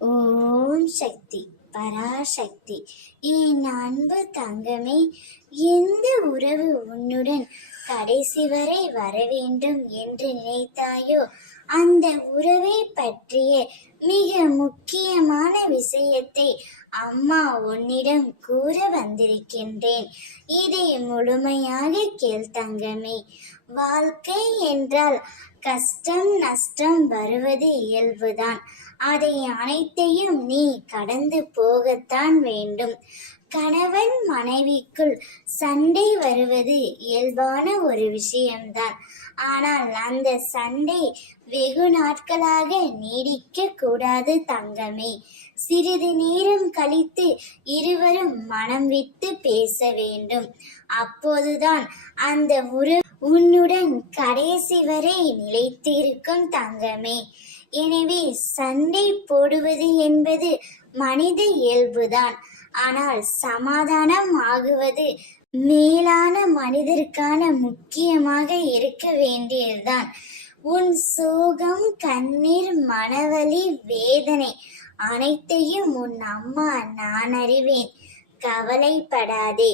ஓம் சக்தி பராசக்தி. என் அன்பு தங்கமே, எந்த உறவு உன்னுடன் கடைசி வரை வர வேண்டும் என்று நினைத்தாயோ அந்த உறவை பற்றிய மிக முக்கியமான விஷயத்தை அம்மா உன்னிடம் கூற வந்திருக்கின்றேன். இதை முழுமையாக கேள் தங்கமே. வாழ்க்கை என்றால் கஷ்டம் நஷ்டம் வருவது இயல்புதான். அதை அனைத்தையும் நீ கடந்து போகத்தான் வேண்டும். கணவன் மனைவிக்குள் சண்டை வருவது இயல்பான ஒரு விஷயம்தான். ஆனால் அந்த சண்டை வெகு நாட்களாக நீடிக்க கூடாது தங்கமே. சிறிது நேரம் கழித்து இருவரும் மனம் விட்டு பேச வேண்டும். அப்போதுதான் அந்த உன்னுடன் கடைசி வரை நிலைத்திருக்கும் தங்கமே. எனவே சண்டை போடுவது என்பது மனித இயல்புதான். ஆனால் சமாதானம் ஆகுவது மேலான மனிதருக்கான முக்கியமாக இருக்க வேண்டியதுதான். உன் சோகம், கண்ணீர், மனவலி, வேதனை அனைத்தையும் உன் அம்மா நான் அறிவேன். கவலைப்படாதே.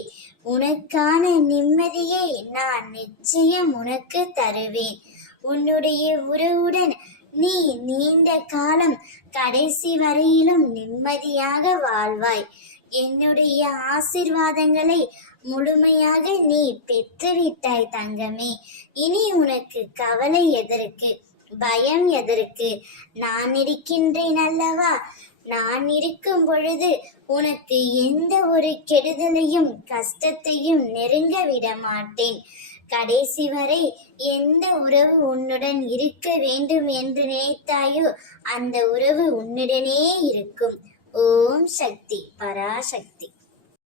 உனக்கான நிம்மதியை நான் நிச்சயம் உனக்கு தருவேன். உன்னுடைய உறவுடன் நீ நீண்ட காலம் கடைசி வரையிலும் நிம்மதியாக வாழ்வாய். என்னுடைய ஆசீர்வாதங்களை முழுமையாக நீ பெற்றுவிட்டாய் தங்கமே. இனி உனக்கு கவலை எதற்கு, பயம் எதற்கு? நான் இருக்கின்றேன் அல்லவா? நான் இருக்கும் பொழுது உனக்கு எந்த ஒரு கெடுதலையும் கஷ்டத்தையும் நெருங்க விட மாட்டேன். கடைசி வரை எந்த உறவு உன்னுடன் இருக்க வேண்டும் என்று நினைத்தாயோ அந்த உறவு உன்னுடனே இருக்கும். ஓம் சக்தி பராசக்தி.